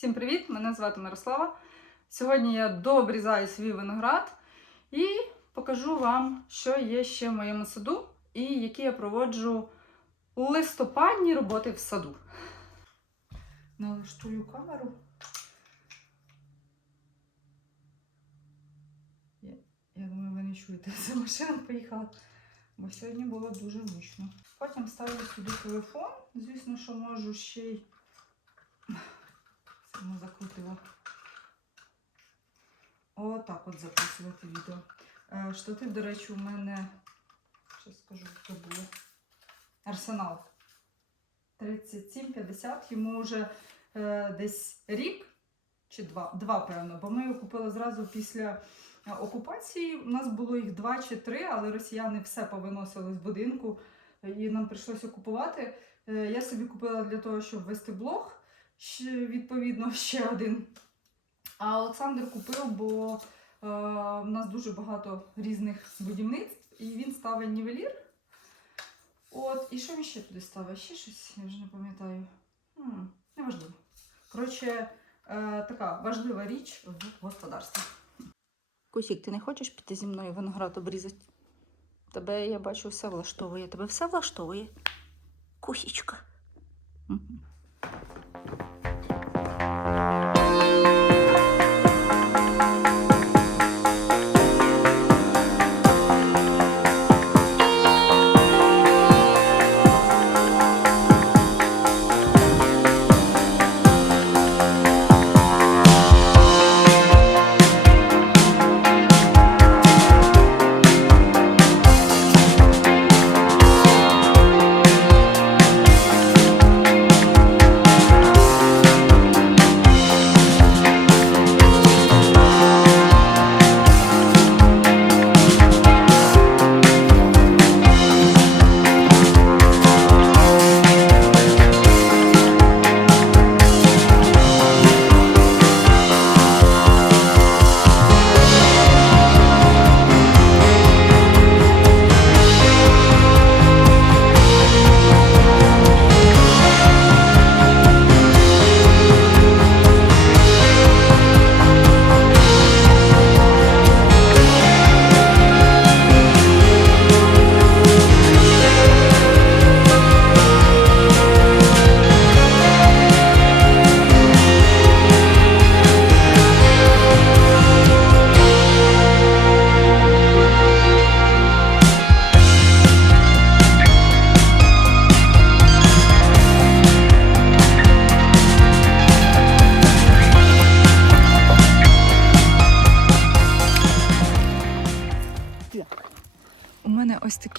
Всім привіт! Мене звати Мирослава. Сьогодні я дообрізаю свій виноград і покажу вам, що є ще в моєму саду і які я проводжу листопадні роботи в саду. Налаштую камеру. Я, я думаю, ви не чуєте, це машина поїхала, бо сьогодні було дуже гучно. Потім ставлю сюди телефон. Звісно, що можу ще й Сильно закрутила. Отак от записувати відео. Е, Штатив, до речі, у мене, що скажу, що було. Арсенал 37-50. Йому вже е, десь рік чи два, два, певно, бо ми його купили зразу після е, окупації. У нас було їх два чи три, але росіяни все повиносили з будинку і нам прийшлося купувати. Е, Я собі купила для того, щоб вести блог відповідно ще один. А Олександр купив, бо е, в нас дуже багато різних будівництв, і він ставить нівелір. От, і що він ще туди ставить? Ще щось, я вже не пам'ятаю. Неважливо. Коротше, е, така важлива річ в господарстві. Кусік, ти не хочеш піти зі мною виноград обрізати? Тебе, я бачу, все влаштовує. Тебе все влаштовує. Кусічка.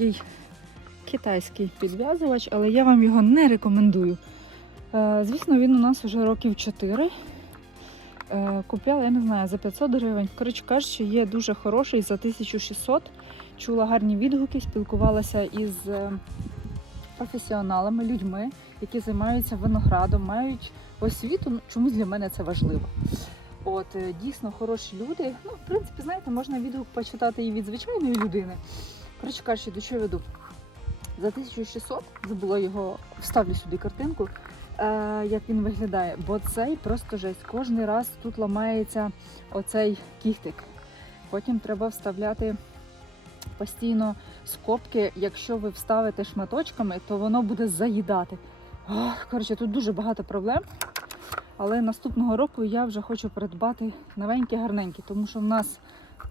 Такий китайський підв'язувач, але я вам його не рекомендую. Е, Звісно, він у нас вже років 4. Е, Купляла, я не знаю, за 500 гривень. Коротше кажучи, є дуже хороший за 1600. Чула гарні відгуки, спілкувалася із е, професіоналами, людьми, які займаються виноградом, мають освіту. Ну, Чомусь для мене це важливо. От дійсно хороші люди. Ну, в принципі, знаєте, можна відгук почитати і від звичайної людини. Коротше кажучи, до чого веду? За 1600 забула його, вставлю сюди картинку, е, як він виглядає. Бо цей просто жесть. Кожний раз тут ламається оцей кіхтик. Потім треба вставляти постійно скобки. Якщо ви вставите шматочками, то воно буде заїдати. Ох, коротше, тут дуже багато проблем. Але наступного року я вже хочу придбати новенькі гарненькі, тому що в нас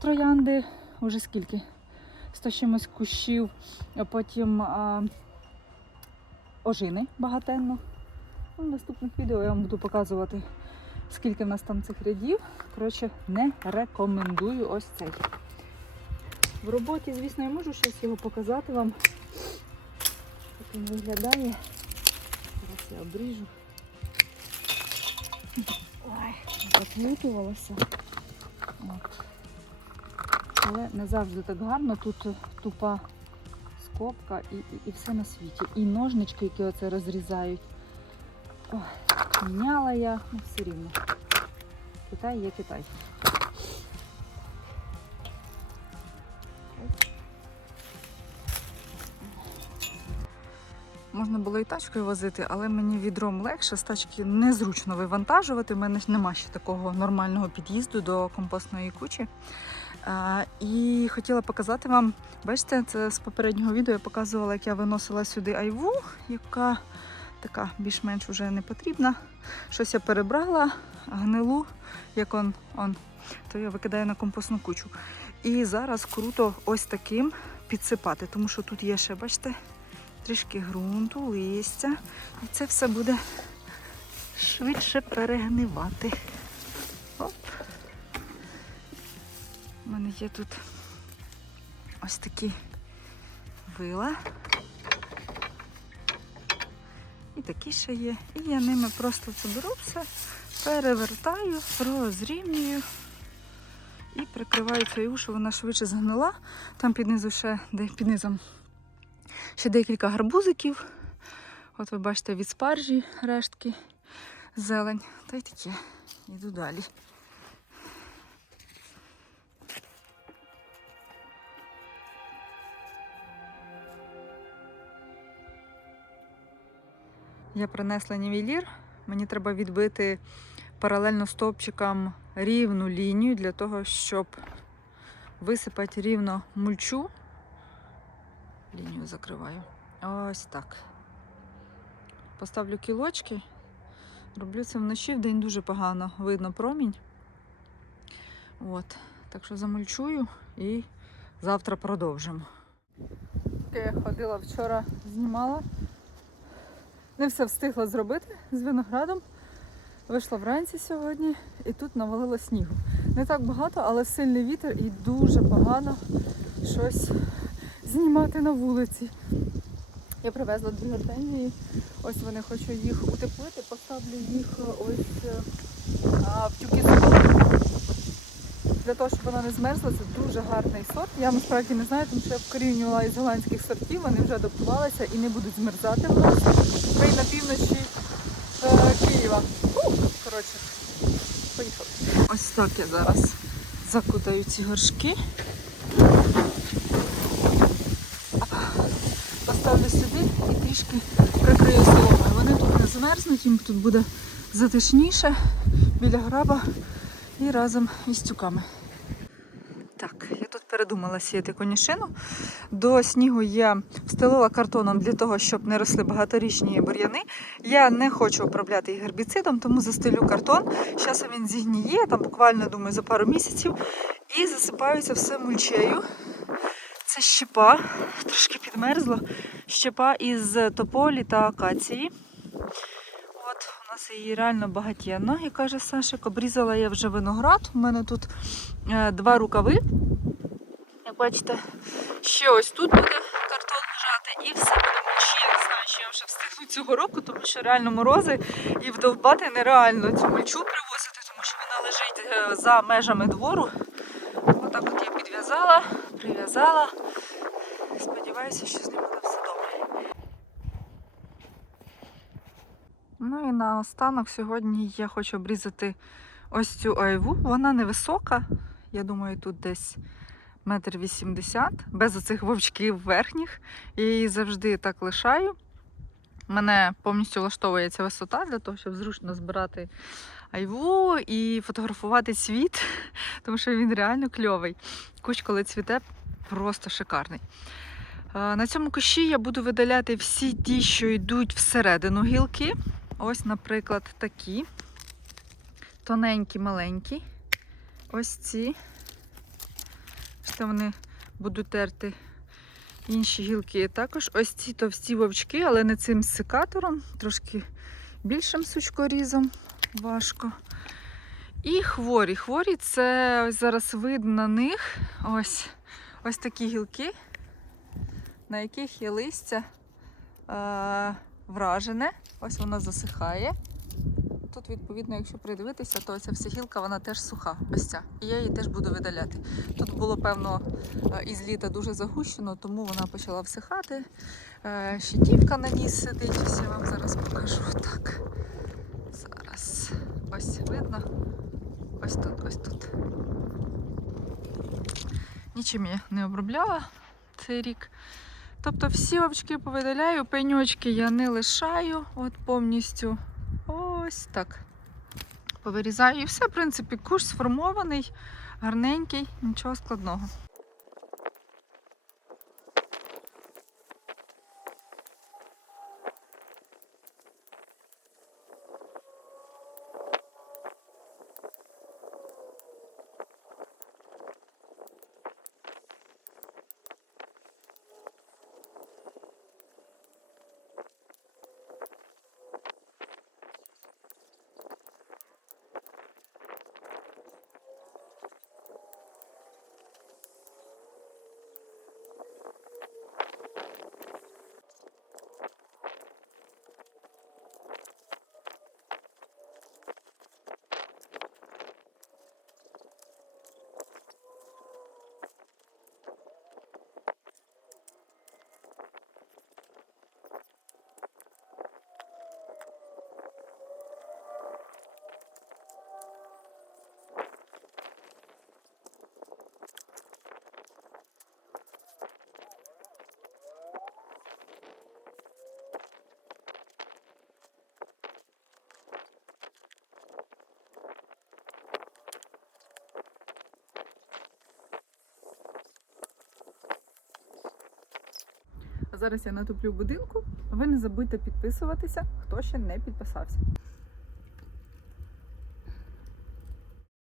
троянди вже скільки? 100 чимось кущів, потім а, ожини багатенно. Ну, в наступних відео я вам буду показувати, скільки в нас там цих рядів. Коротше, не рекомендую ось цей. В роботі, звісно, я можу щось його показати вам. Як він виглядає. Зараз я обріжу. Ой, заплутувалася. От. Але не завжди так гарно. Тут тупа скобка і, і, і все на світі. І ножнички, які оце розрізають. Ой, міняла я, ну все рівно. Китай є Китай. Можна було і тачкою возити, але мені відром легше, з тачки незручно вивантажувати. У мене нема ще такого нормального під'їзду до компостної кучі. І хотіла показати вам, бачите, це з попереднього відео я показувала, як я виносила сюди айву, яка така більш-менш вже не потрібна. Щось я перебрала, гнилу, як он, он, то я викидаю на компостну кучу. І зараз круто ось таким підсипати, тому що тут є ще, бачите, трішки ґрунту, листя. І це все буде швидше перегнивати. У мене є тут ось такі вила. І такі ще є. І я ними просто це все, перевертаю, розрівнюю і прикриваю цю що вона швидше згнила. Там під низу ще де під низом ще декілька гарбузиків. От ви бачите від спаржі рештки, зелень. Та й таке. Йду далі. Я принесла нівелір. Мені треба відбити паралельно стовпчикам рівну лінію для того, щоб висипати рівно мульчу. Лінію закриваю. Ось так. Поставлю кілочки. Роблю це вночі, в день дуже погано видно промінь. От. Так що замульчую і завтра продовжимо. Я ходила вчора, знімала. Не все встигла зробити з виноградом. Вийшла вранці сьогодні і тут навалило снігу. Не так багато, але сильний вітер і дуже погано щось знімати на вулиці. Я привезла дві гортензії. Ось вони хочу їх утеплити, поставлю їх ось е, а, в тюки з. Для того, щоб вона не змерзла, це дуже гарний сорт. Я насправді не знаю, тому що я вкорінювала із голландських сортів, вони вже адаптувалися і не будуть змерзати в нас. Ми на півночі е, Києва. Коротше, поїхали. Ось так я зараз закутаю ці горшки. Поставлю сюди і трішки прикрию соломою. Вони тут не змерзнуть, їм тут буде затишніше біля граба і разом із тюками. Передумала сіяти конюшину. До снігу я встелила картоном для того, щоб не росли багаторічні бур'яни. Я не хочу обробляти їх гербіцидом, тому застелю картон. Зараз він зігніє, там буквально думаю за пару місяців. І засипаюся все мульчею. Це щепа, трошки підмерзло. Щепа із тополі та акації. От, у нас її реально багатєнно, як каже Сашик. Обрізала я вже виноград. У мене тут е, два рукави. Бачите, ще ось тут буде картон лежати і все буде мульчі. Не знаю, чи я вже встигну цього року, тому що реально морози і вдовбати нереально цю мульчу привозити, тому що вона лежить е, за межами двору. Отак от я підв'язала, прив'язала. Сподіваюся, що з ним буде все добре. Ну і наостанок сьогодні я хочу обрізати ось цю айву. Вона невисока. Я думаю, тут десь метр вісімдесят, без оцих вовчків верхніх. Я її завжди так лишаю. Мене повністю влаштовує ця висота для того, щоб зручно збирати айву і фотографувати світ, тому що він реально кльовий. Кущ, коли цвіте, просто шикарний. Е, На цьому кущі я буду видаляти всі ті, що йдуть всередину гілки. Ось, наприклад, такі. Тоненькі, маленькі. Ось ці. Що вони будуть терти інші гілки. Також ось ці товсті вовчки, але не цим секатором, трошки більшим сучкорізом. Важко. І хворі. Хворі це ось зараз видно на них. Ось, ось такі гілки, на яких є листя е, вражене. Ось воно засихає. Тут, відповідно, якщо придивитися, то ця вся гілка вона теж суха. Ось ця. І я її теж буду видаляти. Тут було, певно, е, із літа дуже загущено, тому вона почала всихати. Е, Щитівка на ній сидить. Ось я вам зараз покажу. Так. Зараз. Ось видно. Ось тут, ось тут. Нічим я не обробляла цей рік. Тобто всі овчки повидаляю, пеньочки я не лишаю, от повністю ось так. Повирізаю і все, в принципі, куш сформований, гарненький, нічого складного. Зараз я натоплю будинку. Ви не забудьте підписуватися, хто ще не підписався.